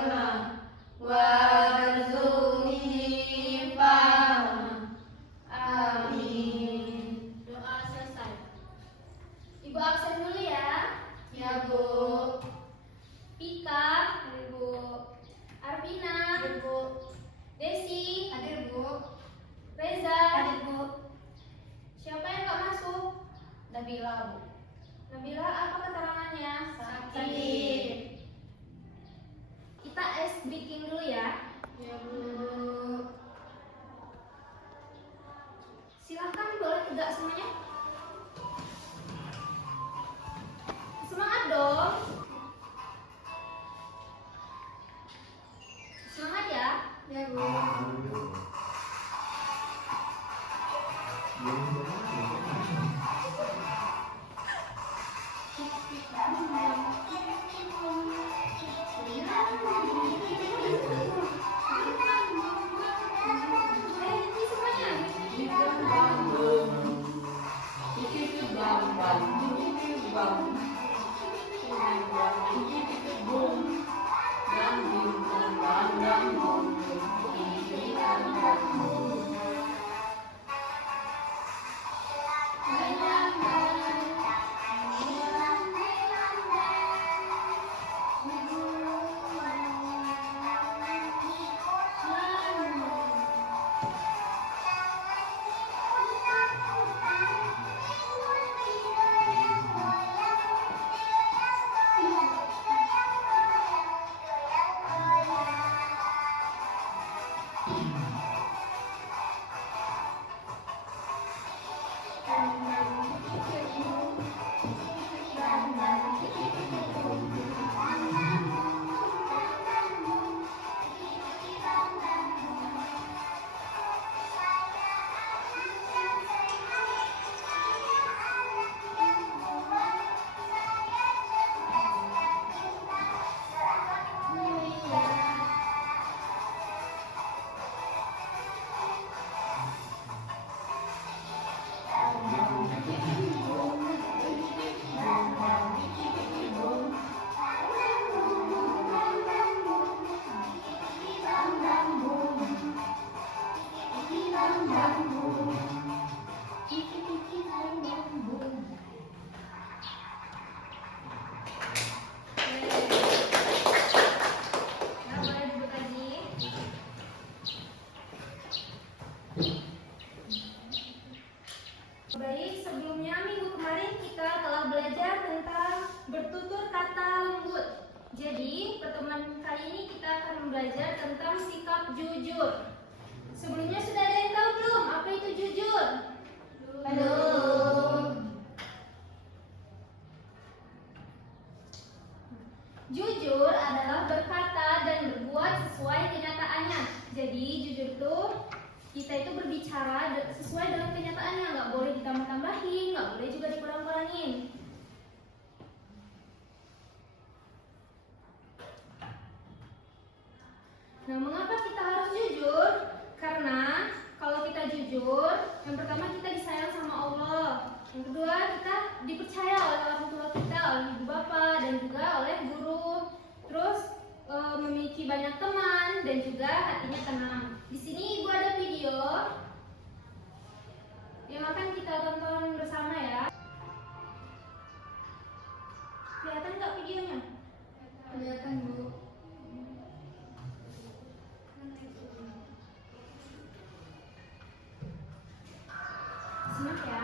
ilma warzuqni fahma. Amin. Doa selesai. Ibu absen dulu ya. Ya Bu. Pika, hadir Bu. Arvina, Hadir Bu. Desi, Hadir Bu. Reza, Hadir Bu. siapa yang nggak masuk? Nabila Bu. Nabila, apa keterangannya? Sakit. Kita ice breaking dulu ya. Ya Bu. Silahkan boleh tegak semuanya. Semangat dong. Semangat ya. Ya Bu. Ini semuanya. Nah, boleh duduk lagi. Baik, sebelumnya minggu kemarin kita telah belajar tentang bertutur kata lembut. Jadi, pertemuan kali ini kita akan belajar tentang sikap jujur. Sebelumnya sudah ada yang tahu belum apa itu jujur? Belum. Jujur adalah berkata dan berbuat sesuai kenyataannya. Jadi jujur itu kita itu berbicara sesuai dengan kenyataannya, nggak boleh ditambah-tambahin, nggak boleh juga dikurang-kurangin. Nah, mengapa kita harus jujur? Karena kalau kita jujur, yang pertama kita disayang sama Allah, yang kedua kita dipercaya oleh orang tua kita, oleh ibu bapak dan juga oleh guru. Terus memiliki banyak teman dan juga hatinya tenang. Di sini ibu ada video yang akan kita tonton bersama ya. Kelihatan nggak videonya? Kelihatan Bu. Simak ya.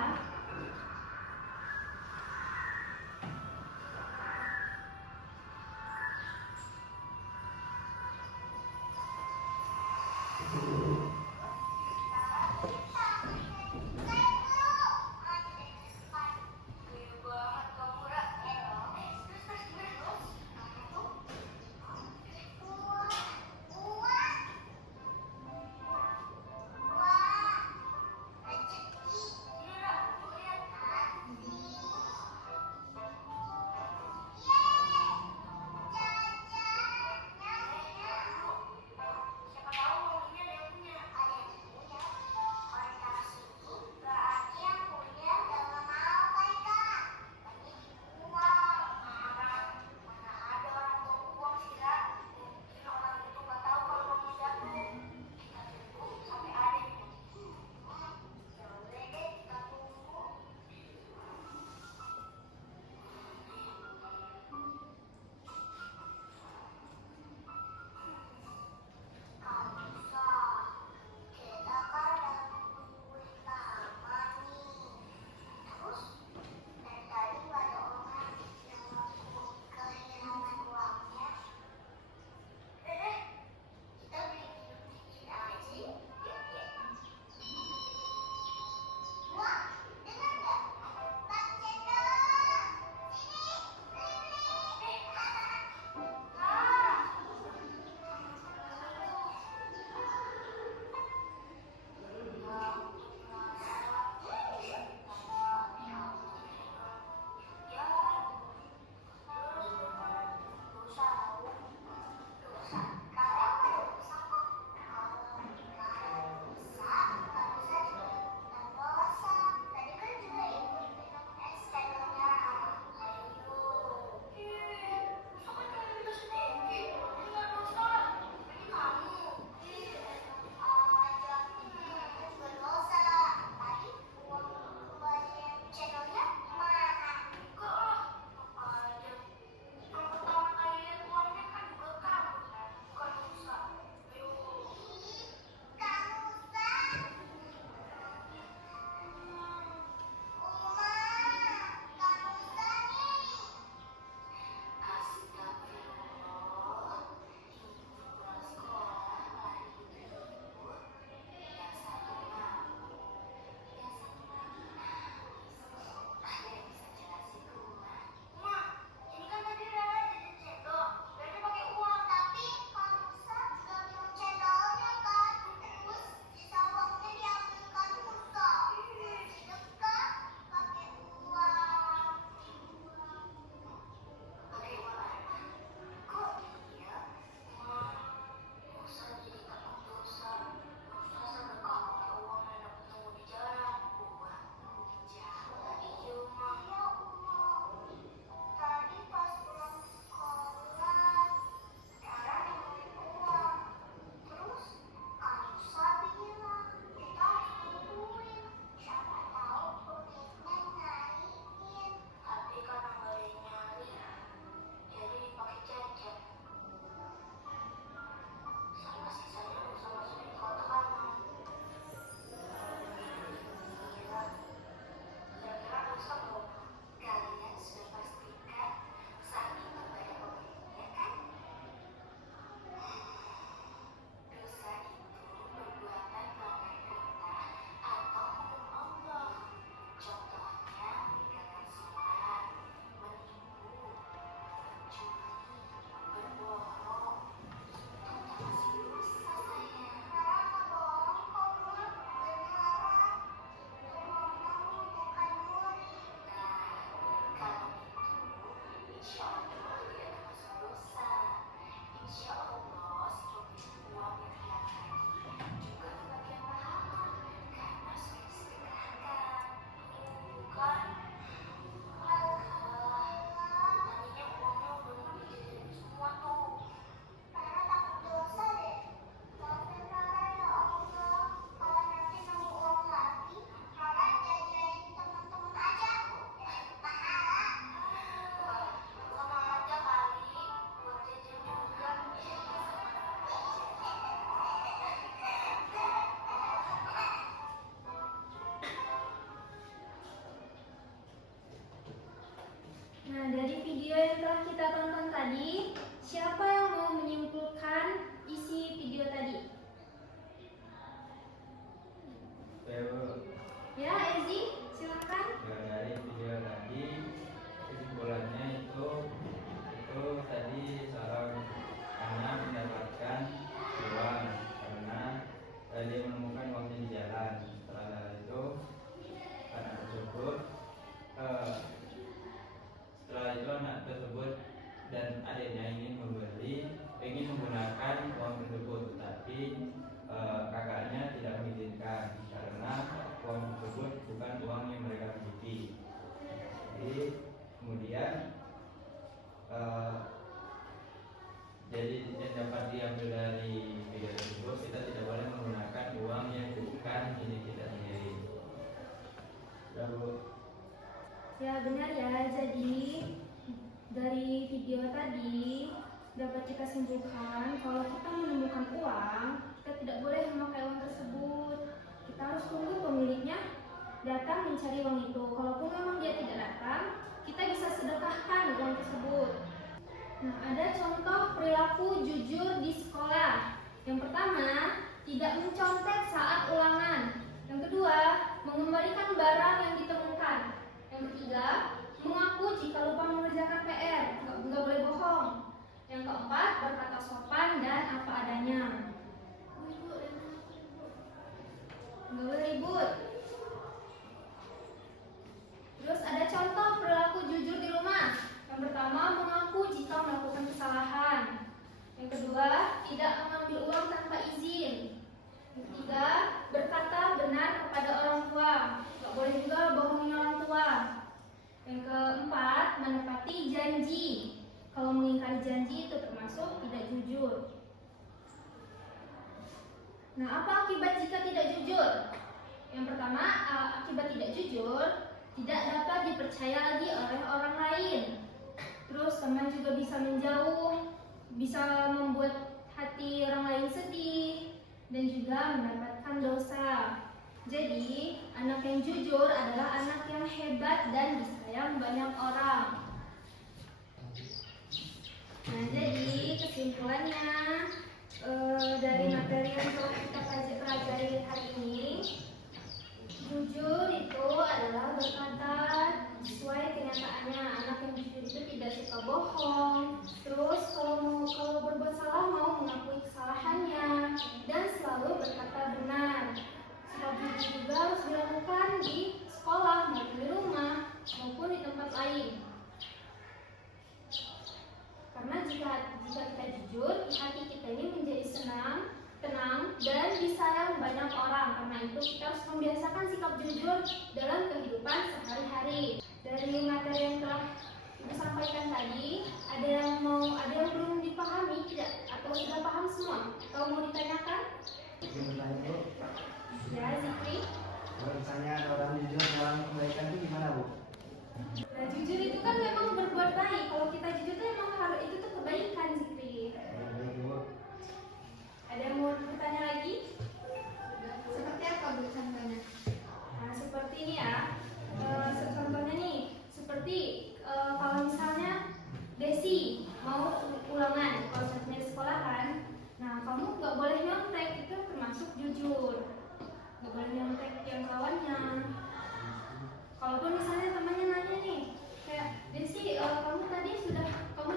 Nah, dari video yang telah kita tonton tadi, siapa yang mau menyimpulkan isi video tadi? Ya, Ezi, silakan. Dari video tadi kesimpulannya itu tadi seorang anak mendapatkan uang karena dia menemukan uangnya di jalan. Setelah itu anak tersebut dan adiknya ingin menggunakan uang tersebut, tetapi kakaknya tidak mengizinkan karena uang tersebut bukan uang yang mereka miliki. Jadi kemudian jadi yang dapat diambil dari video tersebut, kita tidak boleh menggunakan uang yang bukan milik kita sendiri. Lalu Ya, benar ya. Jadi dari video tadi dapat kita simpulkan kalau kita menemukan uang, kita tidak boleh memakai uang tersebut. Kita harus tunggu pemiliknya datang mencari uang itu. Kalaupun memang dia tidak datang, kita bisa sedekahkan uang tersebut. Nah, ada contoh perilaku jujur di sekolah. Yang pertama, tidak mencontek saat ulangan. Yang kedua, mengembalikan barang yang ditemukan. Yang ketiga, mengaku jika lupa mengerjakan PR, nggak boleh bohong. Yang keempat, berkata sopan dan apa adanya. Nggak boleh ribut. Terus ada contoh perilaku jujur di rumah. Yang pertama, mengaku jika melakukan kesalahan. Yang kedua, tidak mengambil uang tanpa izin. Yang ketiga, berkata benar kepada orang tua. Nggak boleh juga bohongin orang tua. Yang keempat, menepati janji. Kalau mengingkari janji itu termasuk tidak jujur. Nah, apa akibat jika tidak jujur? Yang pertama, akibat tidak jujur, tidak dapat dipercaya lagi oleh orang lain. Terus teman juga bisa menjauh, bisa membuat hati orang lain sedih, dan juga mendapatkan dosa. Jadi, anak yang jujur adalah anak yang hebat dan disayang banyak orang. Nah, jadi kesimpulannya dari materi yang telah kita pelajari hari ini, jujur itu adalah berkata sesuai kenyataannya. Anak yang jujur itu tidak suka bohong. Terus kalau berbuat salah mau mengakui kesalahannya dan selalu berkata benar. Sikap jujur juga harus dilakukan di sekolah maupun di rumah maupun di tempat lain. Karena jika kita jujur, hati kita ini menjadi senang, tenang, dan disayang banyak orang. Karena itu kita harus membiasakan sikap jujur dalam kehidupan sehari-hari. Dari materi yang telah Ibu sampaikan tadi, ada yang belum dipahami tidak? Atau sudah paham semua? Atau mau ditanyakan? Ya, Zikri. Kalau misalnya ada orang jujur dalam kebaikan itu gimana, Bu? Nah, jujur itu kan memang berbuat baik. Kalau kita jujur itu memang harus itu tuh kebaikan, Zikri. Baik, Bu. Ada yang mau bertanya lagi? Seperti apa Bu contohnya? Nah, seperti ini ya. Contohnya nih, seperti kalau misalnya Desi mau ulangan, kalau contohnya di sekolah kan, nah kamu nggak boleh nyontek, itu termasuk jujur. Nggak boleh nyontek yang kawannya. Kalaupun misalnya temannya nanya nih, kayak Desi, kamu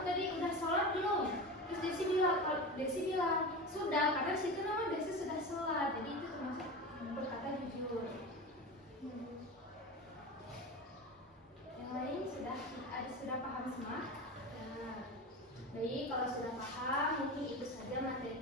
tadi udah sholat belum? Terus Desi bilang sudah, karena situ nama Desi sudah sholat, jadi itu termasuk berkata jujur. Yang lain sudah paham semua? Nah, baik, kalau sudah paham, mungkin itu saja materi